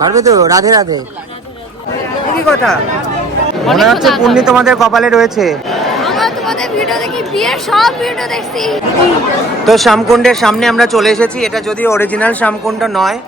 পারবে তো? রাধে রাধে। কি কথা? মনে হচ্ছে পুণ্যি তোমাদের কপালে রয়েছে। তোমাদের ভিডিও দেখি বিয়ের সব ভিডিও দেখছি। তো শ্যামকুণ্ডের সামনে আমরা চলে এসেছি। এটা যদি অরিজিনাল শ্যামকুণ্ড নয়।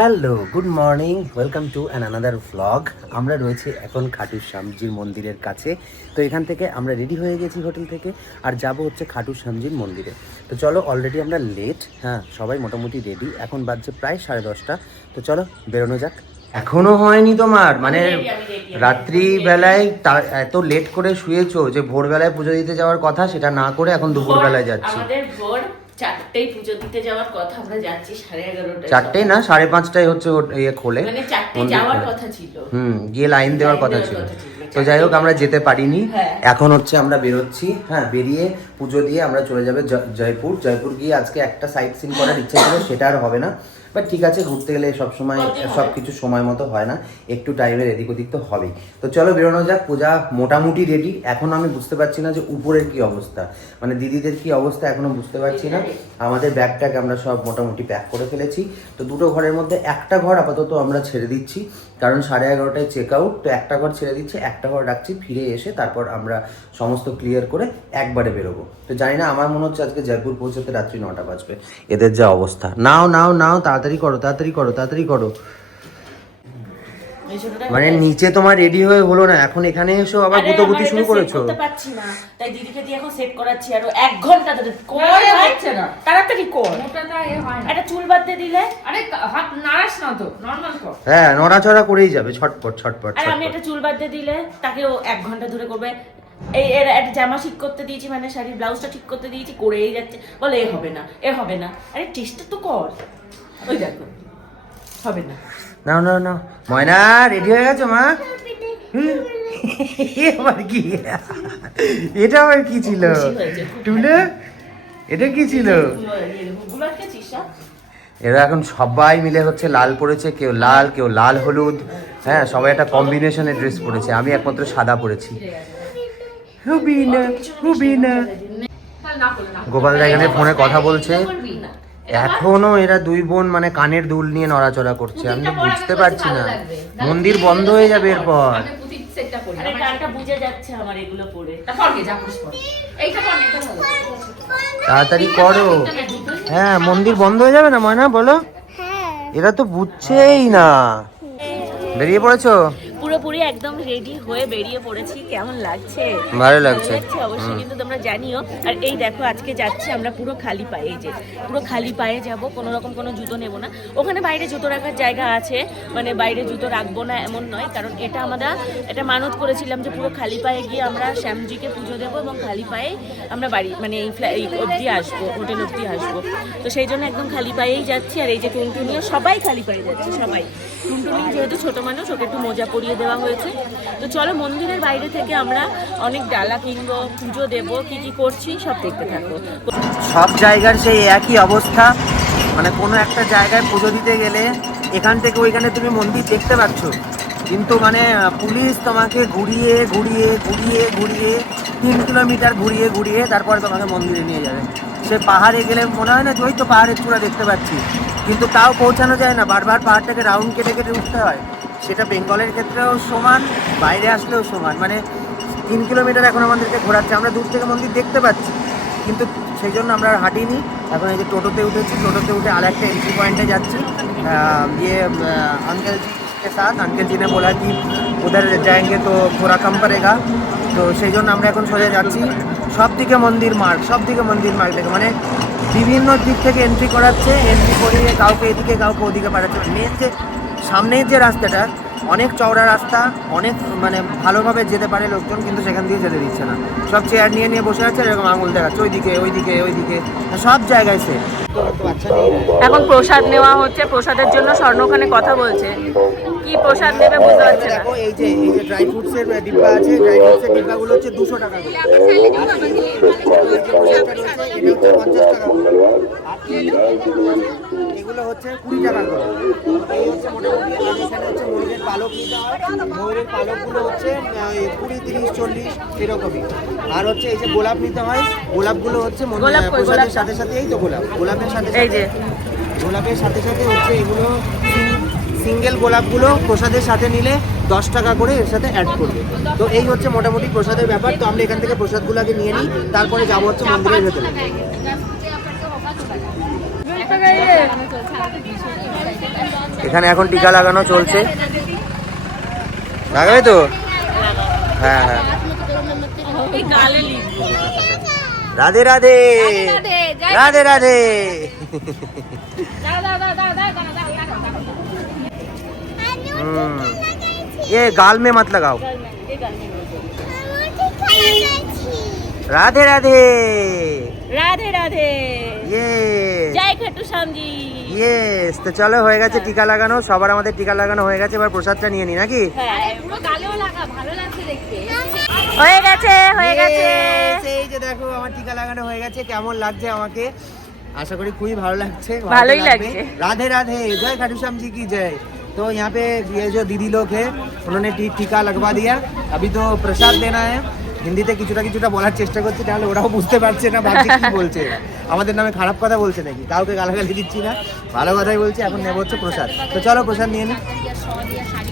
Hello good morning welcome to an another vlog আমরা রয়েছি এখন খাটু শ্যামজির মন্দিরের কাছে। তো এখান থেকে আমরা রেডি হয়ে গেছি হোটেল থেকে আর যাব হচ্ছে খাটু শ্যামজির মন্দিরে। তো চলো অলরেডি আমরা লেট হ্যাঁ সবাই মোটামুটি রেডি এখন বাজছে প্রায় সাড়ে দশটা। তো চলো বেরোনো যাক। এখনও হয়নি তোমার মানে রাত্রি বেলায় এত লেট করে শুয়েছো যে ভোরবেলায় পুজো দিতে যাওয়ার কথা সেটা না করে এখন দুপুর বেলায় যাচ্ছি। আমাদের ভোর চারটেই পুজো দিতে যাওয়ার কথা আমরা যাচ্ছি সাড়ে চারটে না? সাড়ে পাঁচটায় হচ্ছে ইয়ে খোলে। মানে চারটে যাওয়ার কথা ছিল। হুম গিয়ে লাইন দেওয়ার কথা ছিল, তো যাই হোক আমরা যেতে পারিনি। হ্যাঁ। এখন হচ্ছে আমরা বেরোচ্ছি হ্যাঁ বেরিয়ে পুজো দিয়ে আমরা চলে যাবে জয়পুর। জয়পুর গিয়ে আজকে একটা সাইট সিন করার ইচ্ছা ছিল সেটা আর হবে না। বাট ঠিক আছে ঘুরতে গেলে সব সময় সব কিছু সময় মতো হয় না একটু টাইমের এদিক ওদিক তো হবেই। তো চলো বেরোনো যাক পূজা মোটামুটি রেডি এখন আমি বুঝতে পারছি না যে উপরের কি অবস্থা। মানে দিদিদের কি অবস্থা এখনও বুঝতে পারছি না। আমাদের ব্যাগ ট্যাগ আমরা সব মোটামুটি প্যাক করে ফেলেছি। তো দুটো ঘরের মধ্যে একটা ঘর আপাতত আমরা ছেড়ে দিচ্ছি। কারণ সাড়ে এগারোটায় চেক আউট তো একটা ঘর ছেড়ে দিচ্ছে, একটা ঘর রাখছি, ফিরে এসে তারপর আমরা সমস্ত ক্লিয়ার করে একবারে বেরোবো। তো জানি না, আমার মনে হচ্ছে আজকে জয়পুর পৌঁছাতে রাত্রি নটা বাজবে। এদের যা অবস্থা। নাও নাও নাও, তাড়াতাড়ি করো তাড়াতাড়ি করো তাড়াতাড়ি করো। মানে নিচে তোমার রেডি হয়ে হলো না এখন এখানে এসো আবার গুতোগুতি শুরু করেছ। করতে পারছি না। তাই দিদিকে দিয়ে এখন সেট করাচ্ছি আরও এক ঘণ্টা ধরে। কর হচ্ছে না। তাড়াতাড়ি কর। মোটাটা এ হয় না। একটা চুল দিয়ে দিলে? আরে হাত নাড়াস না তো নর্মাল কর। হ্যাঁ নড়াচড়া করেই যাবে ছটপট ছটপট আর আমি একটা চুল দিয়ে দিলে তাকে ও এক ঘণ্টা ধরে করবে। এই এর একটা জামা ঠিক করতে দিয়েছি মানে শাড়ির ব্লাউজটা ঠিক করতে দিয়েছি করেই যাচ্ছে। বলে এ হবে না এ হবে না। আরে চেষ্টা তো কর। ওই দেখো হবে না। নাও নাও নাও। ময়না রেডি হয়ে গেছো মা? আবার কি? এটা আবার কি ছিল? টুলে? এটা কি ছিল? এরা এখন সবাই মিলে হচ্ছে লাল পরেছে কেউ লাল কেউ লাল হলুদ। হ্যাঁ সবাই একটা কম্বিনেশনের ড্রেস পরেছে আমি একমাত্র সাদা পরেছি রুবিনা রুবিনা। না গোপালদা এখানে ফোনে কথা বলছে। এখনও এরা দুই বোন মানে কানের দুল নিয়ে নড়াচড়া করছে আমি বুঝতে পারছি না। মন্দির বন্ধ হয়ে যাবে এরপর। তাড়াতাড়ি করো। হ্যাঁ মন্দির বন্ধ হয়ে যাবে না ময়না বলো? এরা তো বুঝছেই না। বেরিয়ে পড়েছো? পুরোপুরি একদম রেডি হয়ে বেরিয়ে পড়েছি। কেমন লাগছে? ভালো লাগছে। অবশ্যই কিন্তু তোমরা জানিও। আর এই দেখো আজকে যাচ্ছি আমরা পুরো খালি পায়ে এই যে পুরো খালি পায়ে যাব কোনো রকম কোনো জুতো নেব না। ওখানে বাইরে জুতো রাখার জায়গা আছে মানে বাইরে জুতো রাখব না এমন নয় কারণ এটা আমরা এটা মানত করেছিলাম যে পুরো খালি পায়ে গিয়ে আমরা শ্যামজিকে পুজো দেবো এবং খালি পায়ে আমরা বাড়ি মানে এই ফ্লাই অবধি আসব হোটেল অবধি আসব। তো সেই জন্য একদম খালি পায়েই যাচ্ছি আর এই যে টুনটুনিও সবাই খালি পায়ে যাচ্ছে সবাই। টুনটুনি যেহেতু ছোট মানুষ ওকে একটু মোজা পরিয়ে দেওয়া হয়েছে। তো চলো মন্দিরের বাইরে থেকে আমরা অনেক ডালা কিনবো, পুজো দেবো, কি কি করছি সব দেখতে থাকব। সব জায়গার সেই একই অবস্থা। মানে কোনো একটা জায়গায় পুজো দিতে গেলে এখান থেকে ওইখানে তুমি মন্দির দেখতে পাচ্ছ। কিন্তু মানে পুলিশ তোমাকে ঘুরিয়ে ঘুরিয়ে ঘুরিয়ে ঘুরিয়ে তিন কিলোমিটার ঘুরিয়ে ঘুরিয়ে তারপরে তোমাকে মন্দিরে নিয়ে যাবে। সে পাহাড়ে গেলে মনে হয় না যে ওই তো পাহাড়ের চূড়া দেখতে পাচ্ছি। কিন্তু তাও পৌঁছানো যায় না। বারবার পাহাড়টাকে রাউন্ড কেটে কেটে উঠতে হয়। সেটা বেঙ্গলের ক্ষেত্রেও সমান বাইরে আসলেও সমান মানে তিন কিলোমিটার এখন আমাদেরকে ঘোরাচ্ছে আমরা দূর থেকে মন্দির দেখতে পাচ্ছি কিন্তু সেই জন্য আমরা আর হাঁটিনি এখন এই যে টোটোতে উঠেছি টোটোতে উঠে আর একটা एंट्री पॉइंटे যাচ্ছি আহ, ये अंकल जी के साथ अंकल जी ने बोला कि उधर जाएंगे तो थोड़ा कम पड़ेगा তো সেই জন্য আমরা এখন সোজা যাচ্ছি সব দিকে মন্দির মার্গ সব দিকে মন্দির মার্গ দেখে মানে বিভিন্ন দিক থেকে এন্ট্রি করাচ্ছে এন্ট্রি করিয়ে কাউকে এদিকে কাউকে ওদিকে পাঠাচ্ছে মেন যে সামনের যে রাস্তাটা অনেক চওড়া রাস্তা অনেক মানে ভালোভাবে যেতে পারে লোকজন কিন্তু সেখান দিয়ে যেতে দিচ্ছে না। সব চেয়ার নিয়ে নিয়ে বসে আছে এরকম আঙুল দেখাচ্ছে ওইদিকে ওইদিকে ওইদিকে। সব জায়গায় সে এখন প্রসাদ নেওয়া হচ্ছে প্রসাদের জন্য স্বর্ণ ওখানে কথা বলছে। কি প্রসাদ নেবে বুঝতে পারছে না। এই যে এই যে ড্রাই ফ্রুটসের ডিব্বা আছে ড্রাই যে প্রসাদটা রয়েছে, এটা হচ্ছে পঞ্চাশ টাকা করে। এগুলো হচ্ছে কুড়ি টাকা করে। এই হচ্ছে মোটামুটি এখানে হচ্ছে পালক নিতে হয় ময়ূরের পালকগুলো হচ্ছে কুড়ি তিরিশ চল্লিশ এরকমই। আর হচ্ছে এই যে গোলাপ নিতে হয় গোলাপগুলো হচ্ছে প্রসাদের সাথে সাথে এই তো গোলাপ গোলাপের সাথে সাথে। গোলাপের সাথে সাথে হচ্ছে এগুলো সিঙ্গেল গোলাপগুলো প্রসাদের সাথে নিলে দশ টাকা করে এর সাথে অ্যাড করবে। তো এই হচ্ছে মোটামুটি প্রসাদের ব্যাপার। তো আমরা এখান থেকে প্রসাদগুলো আগে নিয়ে নিই তারপরে যাব হচ্ছে মন্দিরের ভেতরে। এখানে এখন টিকা লাগানো চলছে। লাগাবে তো হ্যাঁ হ্যাঁ এই গালে লিখবো রাধে রাধে রাধে, জয় রাধে রাধে हम्म, ये गाल में मत लगाओ এই গালে राधे राधे রাধে রাধে ये জয় খাটু শ্যামজি ইয়েস তো চলো হয়ে গেছে টিকা লাগানো সবার আমাদের টিকা লাগানো হয়ে গেছে এবার প্রসাদটা নিয়ে নি নাকি হ্যাঁ পুরো গালেও লাগা ভালো লাগছে দেখতে হয়ে গেছে হয়ে গেছে Yes, এই যে দেখো আমার টিকা লাগানো হয়ে গেছে কেমন লাগছে আমাকে आशा करी খুবই ভালো লাগছে ভালো ভালোই লাগবে। লাগছে। राधे राधे जय खाटू श्याम जी की जय तो यहाँ पे ये जो दीदी लोग हैं उन्होंने टी- टीका लगवा दिया अभी तो प्रसाद देना है হিন্দিতে কিছুটা কিছুটা বলার চেষ্টা করছি তাহলে ওরাও বুঝতে পারছে না ভাবছে কি বলছে আমাদের নামে খারাপ কথা বলছে নাকি কাউকে গালাগালি দিচ্ছি না ভালো কথাই বলছি এখন নেবো হচ্ছে প্রসাদ তো চলো প্রসাদ নিয়ে নি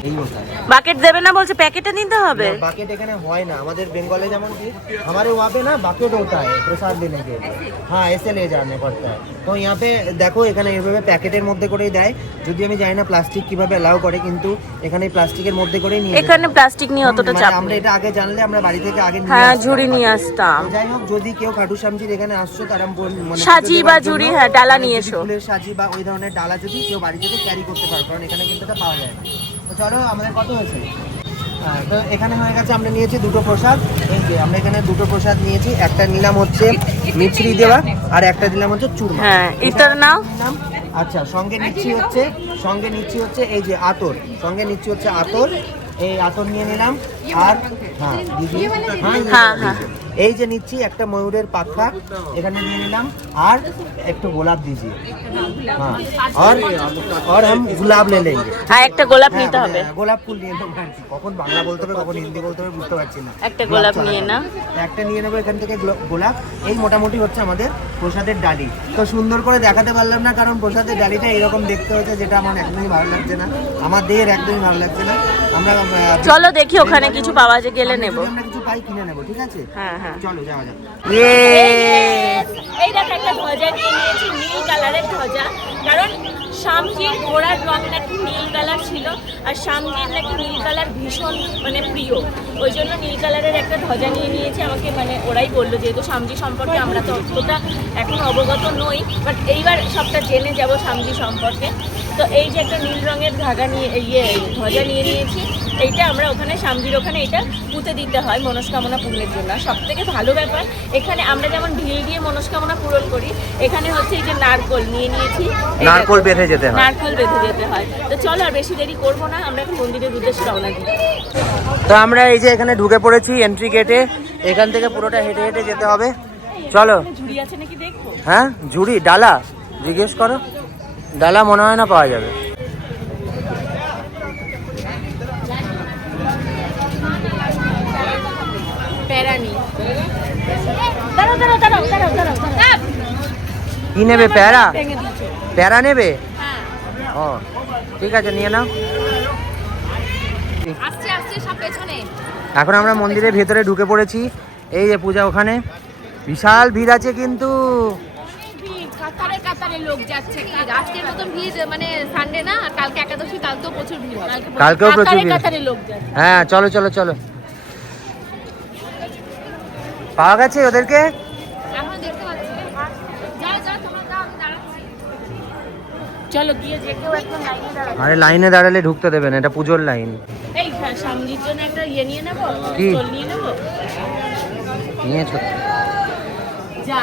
এই মশাই বাকেট দেবে না বলছে প্যাকেটে নিতে হবে बाकेट এখানে হয় না আমাদের বেঙ্গলে যেমন কি हमारे वहाँ पे ना बाकेट होता है प्रसाद देने के लिए हाँ ऐसे ले जाने पड़ता है তো यहाँ पे দেখো এখানে এভাবে প্যাকেটের মধ্যে করেই দেয় যদি আমি জানি না প্লাস্টিক কিভাবে অ্যালাউ করে কিন্তু এখানে প্লাস্টিকের মধ্যে করেই নিয়ে এখানে যেতে হয়। প্লাস্টিক নিয়ে অতটা মানে চাপ আমরা নেই এটা আগে জানলে আমরা বাড়ি থেকে আগে হ্যাঁ। ঝুড়ি নিয়ে আসতাম। যাই হোক যদি কেউ খাটু শ্যামজির এখানে আসছো তারা মানে সাজি বা ঝুড়ি, হ্যাঁ, ডালা নিয়ে এসো। ফুলের সাজি বা ওই ধরনের ডালা যদি কেউ বাড়ি থেকে ক্যারি করতে পারে কারণ এখানে কিন্তু এটা পাওয়া যায় না। তো চলো আমাদের কত হয়েছে? হ্যাঁ, তো এখানে হয়ে গেছে আমরা নিয়েছি দুটো প্রসাদ। এই যে আমরা এখানে দুটো প্রসাদ নিয়েছি। একটা নিলাম হচ্ছে মিছরি দেওয়া আর একটা দিলাম হচ্ছে চুরমা। হ্যাঁ ইতর নাও। আচ্ছা সঙ্গে নিচ্ছি হচ্ছে সঙ্গে নিচ্ছি হচ্ছে এই যে আতর। সঙ্গে নিচ্ছি হচ্ছে আতর। এই আতর নিয়ে নিলাম। আর হ্যাঁ হ্যাঁ হ্যাঁ, হ্যাঁ। এই যে নিচ্ছি একটা ময়ূরের পাখা এখানে নিয়ে নিলাম আর একটু গোলাপ দিজি হ্যাঁ আর আর हम गुलाब ले लेंगे হ্যাঁ একটা গোলাপ হ্যাঁ, নিতে হবে হ্যাঁ, গোলাপ ফুল নিয়ে নেবো আর কি। কখন বাংলা বলতে হবে কখন হিন্দি বলতে হবে বুঝতে পারছি না একটা গোলাপ চলে নিয়ে যাবে। নাও। একটা নিয়ে নেবো এখান থেকে গ্লো- গোলাপ এই মোটামুটি হচ্ছে আমাদের প্রসাদের ডালি তো সুন্দর করে দেখাতে পারলাম না কারণ প্রসাদের ডালিটা এরকম দেখতে হয়েছে যেটা আমার একদমই ভালো লাগছে না আমার দেহের একদমই ভালো লাগছে না আমরা আহ, চলো দেখি ওখানে কিছু পাওয়া যায় গেলে আমরা নেব পাই কিনে নেব ঠিক আছে? হ্যাঁ হ্যাঁ। চলো যাওয়া যাক। এই দেখো একটা ধ্বজা নিয়ে নিয়েছি নীল কালারের ধ্বজা। কারণ শ্যামজির ঘোড়ার রং নাকি নীল কালার ছিল আর শ্যামজির নাকি নীল কালার ভীষণ মানে প্রিয়। ওই জন্য নীল কালারের একটা ধ্বজা নিয়ে নিয়েছি আমাকে মানে ওরাই বলল যেহেতু শ্যামজি সম্পর্কে আমরা তো অতটা এখন অবগত নই বাট এইবার সবটা জেনে যাব শ্যামজি সম্পর্কে। তো এই যে একটা নীল রঙের ধাগা নিয়ে ইয়ে ধ্বজা নিয়ে নিয়েছি। এইটা আমরা ওখানে শ্যামজির ওখানে এটা পুঁতে দিতে হয় মনস্কামনা পূরণের জন্য। সব থেকে ভালো ব্যাপার এখানে আমরা যেমন ঢিল দিয়ে মনস্কামনা পূরণ করি এখানে হচ্ছে এই যে নারকল নিয়ে নিয়েছি। নারকোল বেঁধে যেতে হয়। নারকল বেঁধে যেতে হয়। তো চলো আর বেশি দেরি করব না আমরা এখন মন্দিরের উদ্দেশ্যে রওনা দিই। তো আমরা এই যে এখানে ঢুকে পড়েছি এন্ট্রি গেটে এখান থেকে পুরোটা হেঁটে হেঁটে যেতে হবে। চলো। ঝুড়ি আছে নাকি দেখব? হ্যাঁ ঝুড়ি ডালা। জিজ্ঞেস করো। ডালা মনে হয় না পাওয়া যাবে। প্যারানি দাঁড়াও দাঁড়াও দাঁড়াও দাঁড়াও দাঁড়াও দাঁড়াও। কি নেবে প্যারা? প্যারা নেবে? হ্যাঁ। ও ঠিক আছে নিয়ে নাও। আসছে আসছে সব পেছনে। এখন আমরা মন্দিরের ভেতরে ঢুকে পড়েছি। এই যে পূজা ওখানে। বিশাল ভিড় আছে কিন্তু। কাতারে কাতারে লোক যাচ্ছে। আজকের মতন ভিড় মানে সানডে না কালকে একাদশী কালকেও প্রচুর ভিড় হবে। কালকেও প্রচুর ভিড়। কাতারে লোক যাচ্ছে। হ্যাঁ চলো চলো চলো পাওয়া গেছে ওদেরকে এখন দেখতে পাচ্ছি যাও যাও তোমরা যাও আমি দাঁড়াচ্ছি চলো গিয়ে যে কেউ একটা গেছে ওদেরকে? আরে লাইনে দাঁড়ালে ঢুকতে দেবেন এটা পুজোর লাইন। একটা ইয়ে কি? নিয়েছো? যা।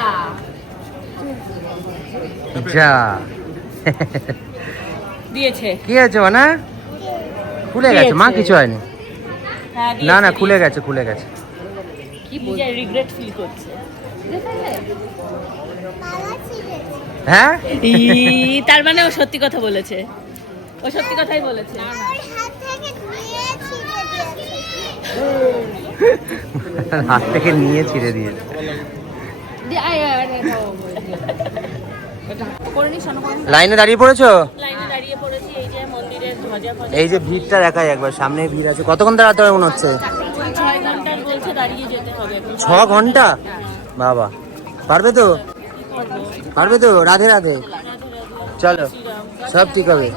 দিয়েছে। কি হয়েছে না খুলে গেছে মা কিছু হয়নি। হ্যাঁ না না খুলে গেছে খুলে গেছে। কি বুঝে রিগ্রেট ফিল করছে। হ্যাঁ? ই তার মানে ও সত্যি কথা বলেছে। ও সত্যি কথাই বলেছে। হাত থেকে নিয়ে ছিঁড়ে দিয়েছে। লাইনে দাঁড়িয়ে পড়েছো? এই যে ভিড়টা দেখায় একবার সামনে ভিড় আছে। কতক্ষণ দাঁড়াতে হবে মনে হচ্ছে? ছ ঘণ্টা? বাবা। পারবে তো? পারবে তো? রাধে রাধে। চলো, সব ঠিক হবে।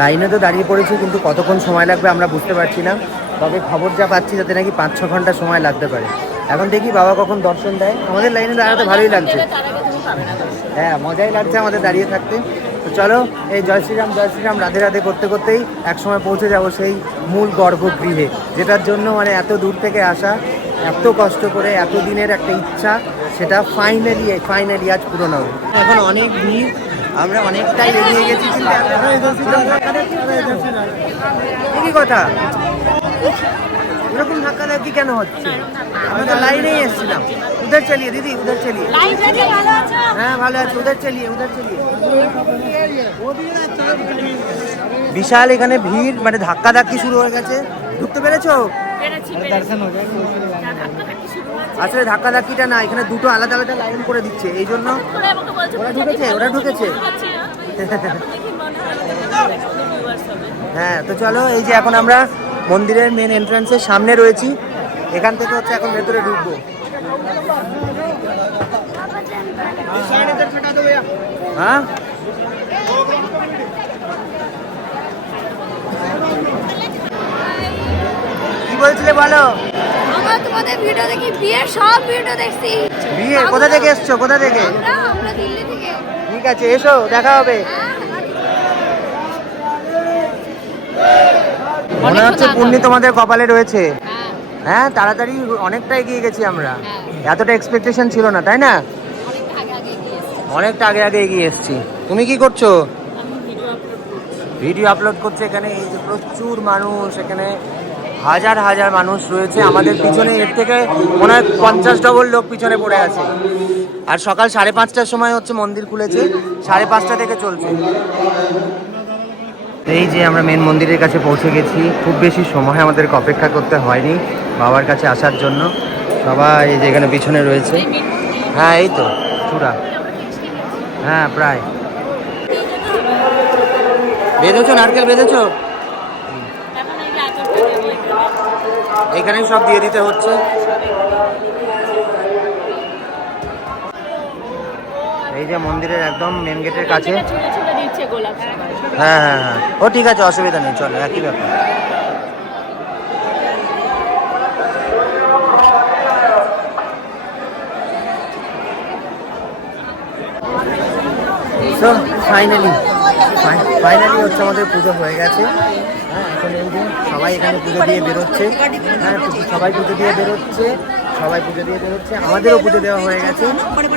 লাইনে তো দাঁড়িয়ে পড়েছি, কিন্তু কতক্ষণ সময় লাগবে আমরা বুঝতে পারছি না। তবে খবর যা পাচ্ছি যাতে নাকি পাঁচ, ছ ঘণ্টা সময় লাগতে পারে। এখন দেখি বাবা কখন দর্শন দেয়। আমাদের লাইনে দাঁড়াতে ভালোই লাগছে। হ্যাঁ মজাই লাগছে আমাদের দাঁড়িয়ে থাকতে। তো চলো, এই জয় শ্রীরাম জয় শ্রীরাম, রাধে রাধে করতে করতেই একসময় পৌঁছে যাব সেই মূল গর্ভগৃহে, যেটার জন্য মানে এত দূর থেকে আসা, এত কষ্ট করে, এত দিনের একটা ইচ্ছা, সেটা ফাইনালি ফাইনালি আজ পূরণ হবে। এখন অনেক ভিড়, আমরা অনেকটাই এগিয়ে গেছি কি কথা? এরকম ধাক্কা ধাক্কি কেন হচ্ছে? আমরা তো লাইনেই এসেছিলাম। উধর চালিয়ে দিদি উধর চালিয়ে। হ্যাঁ ভালো আছে উধর চালিয়ে উধর চালিয়ে। বিশাল এখানে ভিড় মানে ধাক্কা ধাক্কি শুরু হয়ে গেছে। ঢুকতে পেরেছ। আসলে ধাক্কা ধাক্কিটা না এখানে দুটো আলাদা আলাদা লাইন করে দিচ্ছে এই জন্য ওরা আমাকে বলছে, ওরা "পূজা ঢুকেছে, ওরা ঢুকেছে।" হ্যাঁ তো চলো এই যে এখন আমরা মন্দিরের মেন এন্ট্রান্সের সামনে রয়েছি। এখান থেকে হচ্ছে এখন ভেতরে ঢুকবো। হ্যাঁ? কি বলছিলে বলো? আমরা তোমাদের ভিডিও দেখি বিয়ের সব ভিডিও দেখছি। বিয়ে? কোথা থেকে এসছো? কোথা থেকে? আমরা আমরা দিল্লি থেকে। ঠিক আছে এসো দেখা হবে। মনে হচ্ছে পুণ্যি তোমাদের কপালে রয়েছে। হ্যাঁ। হ্যাঁ তাড়াতাড়ি অনেকটা এগিয়ে গেছি আমরা। হ্যাঁ। এতটা এক্সপেকটেশন ছিল না তাই না অনেকটা আগে আগে গিয়ে অনেকটা আগে আগে এগিয়ে এসেছি। তুমি কি করছ? ভিডিও আপলোড করছে এখানে এই যে প্রচুর মানুষ এখানে হাজার হাজার মানুষ রয়েছে। আমাদের পিছনে এর থেকে মনে হয় পঞ্চাশ ডবল লোক পিছনে পড়ে আছে। আর সকাল সাড়ে পাঁচটার সময় হচ্ছে মন্দির খুলেছে। সাড়ে পাঁচটা থেকে চলছে। এই যে আমরা মেন মন্দিরের কাছে পৌঁছে গেছি। খুব বেশি সময় আমাদেরকে অপেক্ষা করতে হয়নি বাবার কাছে আসার জন্য। সবাই এই যে এখানে পিছনে রয়েছে। হ্যাঁ এই তো। চূড়া। হ্যাঁ প্রায়। বেঁধেছো নারকেল বেঁধেছো? এখন। সব দিয়ে দিতে হচ্ছে। এই যে মন্দিরের একদম মেন গেটের কাছে। হ্যাঁ হ্যাঁ হ্যাঁ। ও ঠিক আছে অসুবিধা নেই চলো একই ব্যাপার। সো ফাইনালি ফাইনালি হচ্ছে আমাদের পুজো হয়ে গেছে। হ্যাঁ এখন সবাই এখানে পুজো দিয়ে বেরোচ্ছে। হ্যাঁ সবাই পুজো দিয়ে বেরোচ্ছে সবাই পুজো দিয়ে বেরোচ্ছে। আমাদেরও পুজো দেওয়া হয়ে গেছে।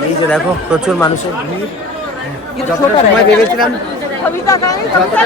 এই যে দেখো প্রচুর মানুষের ভিড়। হ্যাঁ, যতটা সময় ভেবেছিলাম যতটা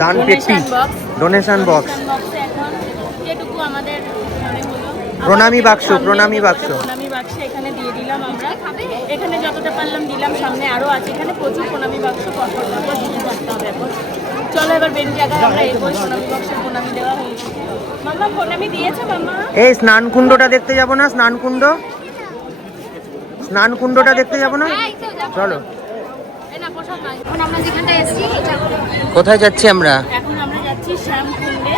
দান পেটি ডোনেশন বক্স যেটুকু আমাদের প্রণামী বাক্স, প্রণামী বাক্স। প্রণামী বাক্স এখানে দিয়ে দিলাম আমরা। এখানে যতটা পারলাম দিলাম সামনে আরও আছে। এখানে প্রচুর প্রণামী বাক্স পরপর পরপর দিতে থাকতে হবে এখন। চলো এবার জায়গায় আমরা এগোই প্রণামী বাক্সে প্রণামী দেওয়া হয়ে মাম্মা প্রণামী দিয়েছে মাম্মা? এই স্নান কুণ্ডটা দেখতে যাব না স্নান কুণ্ড স্নান কুণ্ডটা দেখতে যাব না। চলো এই না, প্রসাদ নয়। এখন আমরা যেখানটা এসেছি কোথায় যাচ্ছি আমরা? এখন আমরা যাচ্ছি শ্যামকুণ্ডে।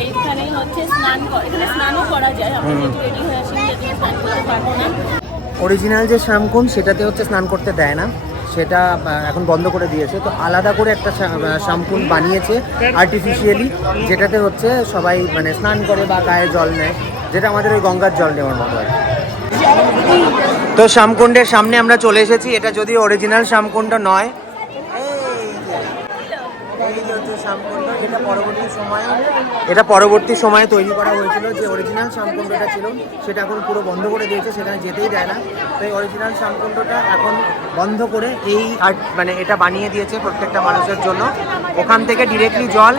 এইখানেই হচ্ছে স্নান কর- এখানে স্নানও করা যায়। আমরা রেডি হয়ে আসি স্নান করতে পারব না। অরিজিনাল যে শ্যামকুণ্ড সেটাতে হচ্ছে স্নান করতে দেয় না। সেটা এখন বন্ধ করে দিয়েছে। তো আলাদা করে একটা শ্যাম- আহ, শ্যামকুণ্ড বানিয়েছে আর্টিফিশিয়ালি যেটাতে হচ্ছে সবাই মানে স্নান করে বা গায়ে জল নেয়। যেটা আমাদের ওই গঙ্গার জল নেওয়ার মতো আর তো শ্যামকুণ্ডের সামনে আমরা চলে এসেছি। এটা যদি অরিজিনাল শ্যামকুণ্ড নয় এই হচ্ছে শ্যামকুণ্ড এটা পরবর্তী সময়ে এটা পরবর্তী সময়ে তৈরি করা হয়েছিল যে অরিজিনাল শ্যামকুণ্ডটা ছিল সেটা এখন পুরো বন্ধ করে দিয়েছে সেখানে যেতেই দেয় না। তো এই অরিজিনাল শ্যামকুণ্ডটা এখন বন্ধ করে এই আর্ট মানে এটা বানিয়ে দিয়েছে প্রত্যেকটা মানুষের জন্য। ওখান থেকে ডিরেক্টলি জল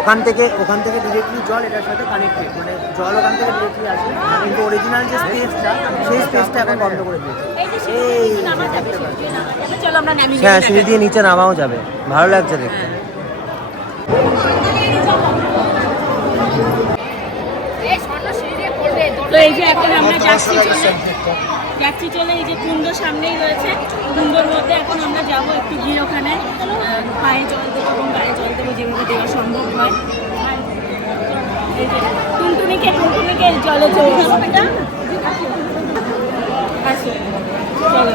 ওখান থেকে ওখান থেকে ডিরেক্টলি জল এটার সাথে কানেক্টেড মানে জল ওখান থেকে ডিরেক্টলি আসে। কিন্তু অরিজিনাল যে স্পেসটা সেই স্পেসটা এখন বন্ধ করে দিয়েছে। হ্যাঁ সিঁড়ি দিয়ে নিচে নামাও যাবে। ভালো লাগছে দেখতে এই স্বর্ণ সিঁড়ি দিয়ে পড়বে তো এই যে এখন আমরা যাচ্ছি চলে। যাচ্ছি চলে এই যে কুণ্ড সামনেই রয়েছে। কুণ্ডর মধ্যে এখন আমরা যাব একটু গিয়ে ওখানে পায়ে জল দেবো এবং গায়ে জল দেবো যেভাবে দেওয়া সম্ভব হয়। এই যে টুনটুনিকে টুনটুনিকে জলে চলে আসো। চলো।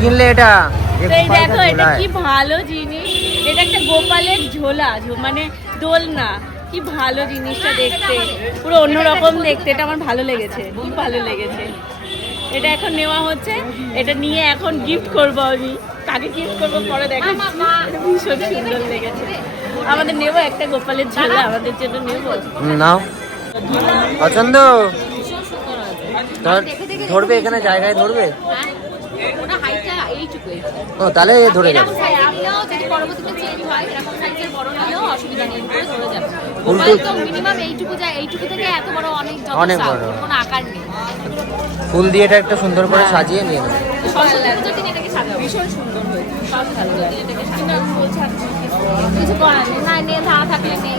কিনলে এটা এই দেখো এটা কি ভালো জিনিস। এটা একটা গোপালের ঝোলা মানে দোলনা। কি ভালো জিনিসটা দেখতে। পুরো অন্যরকম দেখতে। এটা আমার ভালো লেগেছে। খুব ভালো লেগেছে। এটা এখন নেওয়া হচ্ছে। এটা নিয়ে এখন গিফট করব আমি। কাকে গিফট করব পরে দেখা মা, মা। ভীষণ সুন্দর লেগেছে। আমাদের নেব একটা গোপালের ঝোলা আমাদের জন্য নেব। নাও। পছন্দ ভীষণ সুন্দর হয়েছে ধর- ধরবে এখানে জায়গায় ধরবে হ্যাঁ ও তাহলে ধরে যাবে হয় অনেক বড়। ফুল দিয়ে এটা একটা সুন্দর করে সাজিয়ে নিয়ে নেবে কিছু করার নেই না থাকলে নেই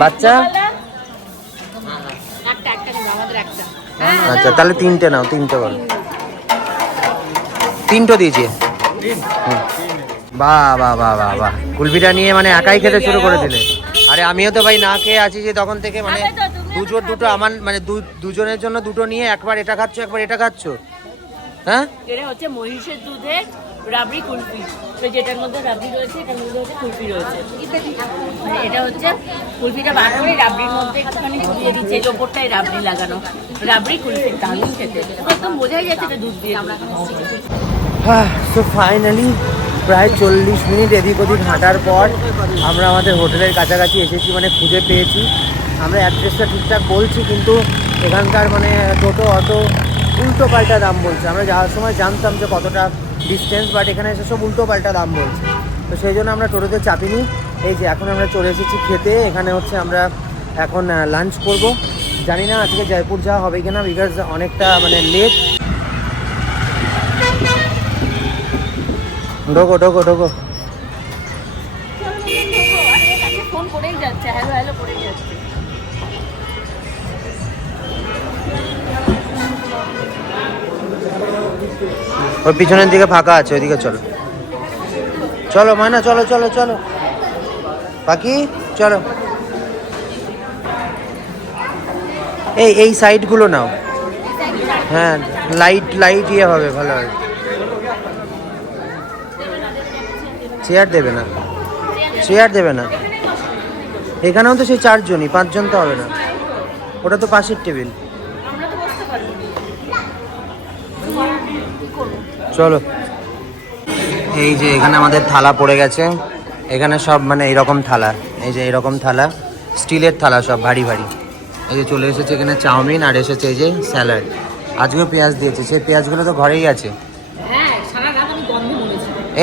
বাচ্চা? আচ্ছা তাহলে তিনটে নাও তিনটে বলো। তিনটো দিয়েছি। বাহ বাহ বাহ বাহ বাহ। কুলপিটা নিয়ে মানে একাই খেতে শুরু করে দিলে। আরে আমিও তো ভাই না খেয়ে আছি যে তখন থেকে মানে দুজন দুটো আমার মানে দুজনের জন্য দুটো নিয়ে একবার এটা খাচ্ছ একবার এটা খাচ্ছ। হ্যাঁ? এটা হচ্ছে মহিষের দুধের রাবড়ি কুলফি। তো যেটার মধ্যে রাবড়ি রয়েছে, এটার মধ্যে হচ্ছে কুলফি রয়েছে। মানে এটা হচ্ছে কুলফিটা বার করে রাবড়ির মধ্যে একটুখানি ঝুলিয়ে দিচ্ছে, এই ওপরটাই রাবড়ি লাগানো। রাবড়ি কুলফি দারুণ খেতে। একদম বোঝাই যাচ্ছে এটা দুধ দিয়ে আমরা তো ফাইনালি প্রায় চল্লিশ মিনিট এদিক ওদিক হাঁটার পর আমরা আমাদের হোটেলের কাছাকাছি এসেছি মানে খুঁজে পেয়েছি। আমরা অ্যাড্রেসটা ঠিকঠাক বলছি, কিন্তু এখানকার মানে টোটো অটো উল্টো পাল্টা দাম বলছে। আমরা যাওয়ার সময় জানতাম যে কতটা ডিস্টেন্স বাট এখানে এসে সব উল্টো পাল্টা দাম বলছে। তো সেই জন্য আমরা টোটোতে চাপিনি এই যে এখন আমরা চলে এসেছি খেতে, এখানে হচ্ছে আমরা এখন লাঞ্চ করব। জানি না আজকে জয়পুর যাওয়া হবে কিনা বিকজ অনেকটা মানে লেট ঢোকো ঢোকো ঢোকো। ওর পিছনের দিকে ফাঁকা আছে, ওইদিকে চলো। চলো মানা চলো চলো চলো। বাকি চলো। এই এই সাইডগুলো নাও। হ্যাঁ লাইট লাইট ইয়ে হবে, ভালো হবে। চেয়ার দেবে না। চেয়ার দেবে না। এখানেও তো সেই চারজনই, পাঁচজন তো হবে না। ওটা তো পাশের টেবিল। চলো। এই যে এখানে আমাদের থালা পড়ে গেছে। এখানে সব মানে এইরকম থালা। এই যে এরকম থালা। স্টিলের থালা সব ভারী ভারী। এই যে চলে এসেছে এখানে চাউমিন আর এসেছে এই যে স্যালাড। আজকেও পেঁয়াজ দিয়েছে। সেই পেঁয়াজগুলো তো ঘরেই আছে। হ্যাঁ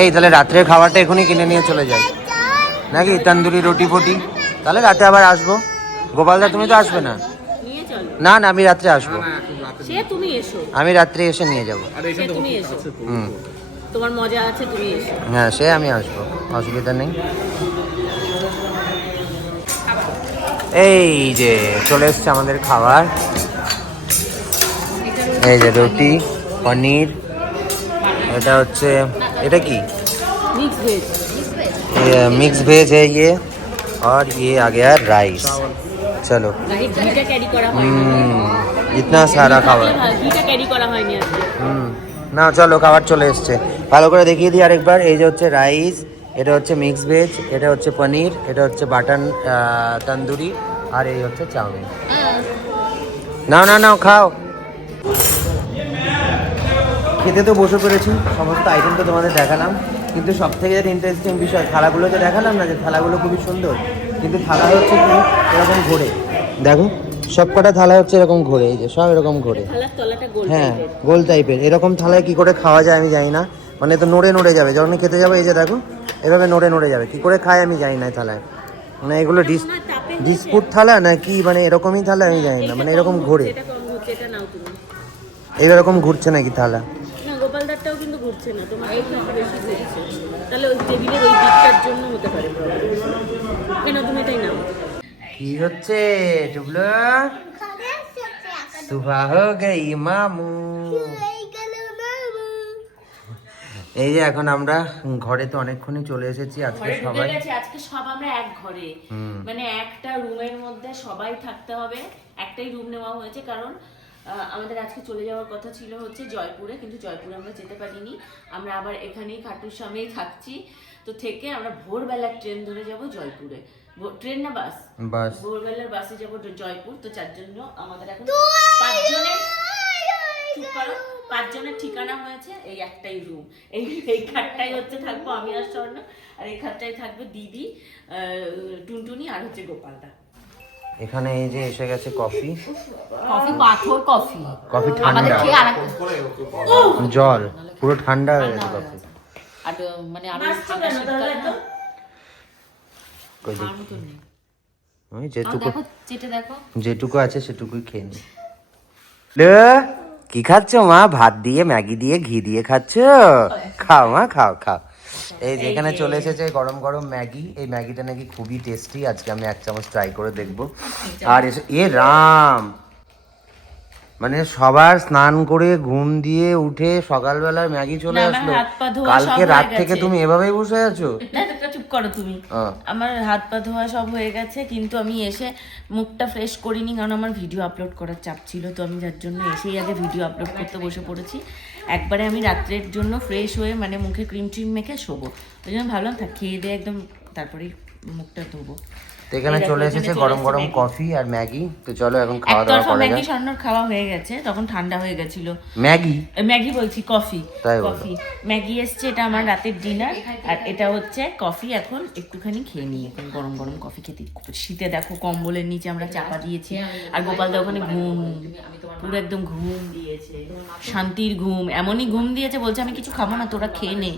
এই তাহলে রাত্রের খাবারটা এখনই কিনে নিয়ে চলে যাই। নাকি তন্দুরি রুটি ফুটি? তাহলে রাতে আবার আসব। গোপালদা তুমি তো আসবে না? না না আমি রাত্রে আসবো সে তুমি এসো আমি রাত্রে এসে নিয়ে যাব সে তুমি এসো হুম তোমার মজা আছে তুমি এসো হ্যাঁ সে আমি আসবো অসুবিধা নেই এই যে চলে এসছে আমাদের খাবার এই যে রুটি পনির এটা হচ্ছে এটা কি মিক্স ভেজ मिक्स वेज है ये और ये आ गया राइस চলো। ইতনা সারা খাবার। না চলো খাবার চলে এসছে। ভালো করে দেখিয়ে দিই আরেকবার। এই যে হচ্ছে রাইস এটা হচ্ছে মিক্স ভেজ এটা হচ্ছে পনির এটা হচ্ছে বাটার তন্দুরি আর এই হচ্ছে চাউমিন। না না না খাও। খেতে তো বসে পড়েছি সমস্ত আইটেম তো তোমাদের দেখালাম। কিন্তু সব থেকে ইন্টারেস্টিং বিষয় থালাগুলো তো দেখালাম না যে থালাগুলো খুবই সুন্দর? কিন্তু থালা হচ্ছে কি এরকম ঘোরে। দেখো সব কটা থালা হচ্ছে এরকম ঘোরে এই যে সব এরকম ঘোরে। থালার তলাটা গোল হ্যাঁ গোল টাইপের এরকম থালায় কি করে খাওয়া যায় আমি জানি না। মানে তো নড়ে নড়ে যাবে যখন খেতে যাবে এই যে দেখো এভাবে নড়ে নড়ে যাবে। কি করে খায় আমি জানি না থালায়। মানে এগুলো ডিস ডিসপুট থালা না কি মানে এরকমই থালা আমি জানি না। মানে এরকম ঘোরে। এটা কম হচ্ছে এটা নাও তুমি। এরকম ঘুরছে নাকি থালা? না গোপালদারটাও কিন্তু ঘুরছে না তোমার তাহলে ওই টেবিলের ওই দিকটার জন্য হতে পারে কেন তুমি এটাই নাও। কি হচ্ছে টুবলো হো গই মামু। এই যে এখন আমরা ঘরে তো অনেকক্ষণই চলে এসেছি আজকে সবাই। আজকে সব আমরা এক ঘরে। মানে একটা রুমের মধ্যে সবাই থাকতে হবে একটাই রুম নেওয়া হয়েছে কারণ আমাদের আজকে চলে যাওয়ার কথা ছিল হচ্ছে জয়পুরে কিন্তু জয়পুরে আমরা যেতে পারিনি। আমরা আবার এখানেই খাটুর সামনেই থাকছি। তো থেকে আমরা ভোরবেলার ট্রেন ধরে যাব জয়পুরে। ট্রেন না বাস? বাস। ভোরবেলার বাসে যাব জয়পুর। তো চার জন্য আমাদের এখন পাঁচজনের চুপ করো। পাঁচজনের ঠিকানা হয়েছে এই একটাই রুম এই এই খাটটাই হচ্ছে থাকব আমি আর স্বর্ণ আর এই খাটটাই থাকবে দিদি আহ, টুনটুনি আর হচ্ছে গোপালদা। এখানে এই যে এসে গেছে কফি। কফি পাথর কফি। কফি আমাদের ঠান্ডা। জল পুরো ঠান্ডা হয়ে গেছে কফি। আর মানে নেই। ওই যেটুকু। দেখো চেটে দেখো। যেটুকু আছে সেটুকুই খেয়ে নি। লে, কি খাচ্ছ মা? ভাত দিয়ে ম্যাগি দিয়ে ঘি দিয়ে খাচ্ছ? খাও মা খাও খাও। এই যেখানে চলে এসেছে গরম গরম ম্যাগি। এই ম্যাগিটা নাকি খুবই টেস্টি আজকে আমি এক চামচ ট্রাই করে দেখব। আর এ রাম! মানে সবার স্নান করে ঘুম দিয়ে উঠে সকালবেলা ম্যাগি চলে আসলো। হাত পা ধোয়া কালকে রাত থেকে তুমি এভাবেই বসে আছো? চুপ করো তুমি। আমার হাত পা ধোয়া সব হয়ে গেছে কিন্তু আমি এসে মুখটা ফ্রেশ করিনি কারণ আমার ভিডিও আপলোড করার চাপ ছিল তো আমি যার জন্য এসেই আগে ভিডিও আপলোড করতে বসে পড়েছি। একবারে আমি রাত্রের জন্য ফ্রেশ হয়ে মানে মুখে ক্রিম ট্রিম মেখে শোবো। ওই জন্য ভাবলাম থাক খেয়ে দিয়ে একদম তারপরেই মুখটা ধোবো। তো এখানে চলে এসেছে গরম গরম কফি আর ম্যাগি। তো চলো এখন খাওয়া দাওয়া করা ম্যাগি যাক স্বর্ণর খাওয়া হয়ে গেছে তখন ঠান্ডা হয়ে গেছিল। ম্যাগি? ম্যাগি বলছি কফি। কফি। ম্যাগি এসছে এটা আমার রাতের ডিনার আর এটা হচ্ছে কফি। এখন একটুখানি খেয়ে নিই এখন গরম গরম কফি খেতে শীতে দেখো কম্বলের নিচে আমরা চাপা দিয়েছি আর গোপালদা ওখানে ঘুম পুরো একদম ঘুম। দিয়েছে শান্তির ঘুম এমনই ঘুম দিয়েছে বলছে আমি কিছু খাব না তোরা খেয়ে নে।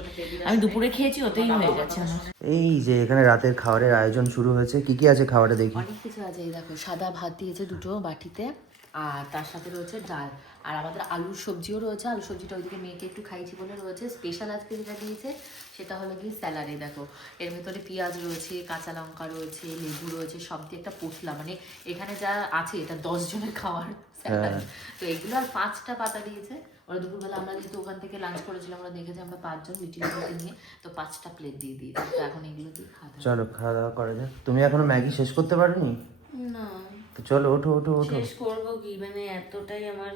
আমি দুপুরে খেয়েছি ওতেই হয়ে গেছে আমার। এই যে এখানে রাতের খাবারের আয়োজন শুরু হয়েছে কি কি আছে খাবারে দেখি। অনেক কিছু আছে এই দেখো সাদা ভাত দিয়েছে দুটো বাটিতে আর তার সাথে রয়েছে ডাল। আর আমাদের আলুর সবজিও রয়েছে আলু সবজিটা ওইদিকে মেয়েকে একটু খাইছি বলে রয়েছে। স্পেশাল আজকে যেটা দিয়েছে সেটা হলো গিয়ে স্যালাডে দেখো। এর ভেতরে পেঁয়াজ রয়েছে কাঁচা লঙ্কা রয়েছে লেবু রয়েছে সব দিয়ে একটা পটলা। মানে এখানে যা আছে এটা দশ জনের খাওয়ার স্যালাড। তো এগুলো আর পাঁচটা পাতা দিয়েছে। ওরা দুপুরবেলা আমরা যেহেতু ওখান থেকে লাঞ্চ করেছিলাম আমরা দেখেছি আমরা পাঁচজন লিটিল লিটিল নিয়ে তো পাঁচটা প্লেট দিয়ে দিই তো এখন এগুলো দিয়ে খাওয়া চলো খাওয়া দাওয়া করা যাক। তুমি এখনও ম্যাগি শেষ করতে পারোনি? না। তো চলো ওঠো ওঠো ওঠো। শেষ করব কি? মানে এতটাই আমার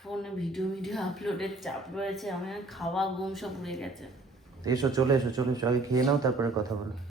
ফোনে ভিডিও ভিডিও আপলোডের চাপ রয়েছে আমার খাওয়া ঘুম সব উড়ে গেছে। এসো চলে এসো চলে এসো। আগে খেয়ে নাও তারপরে কথা বলো।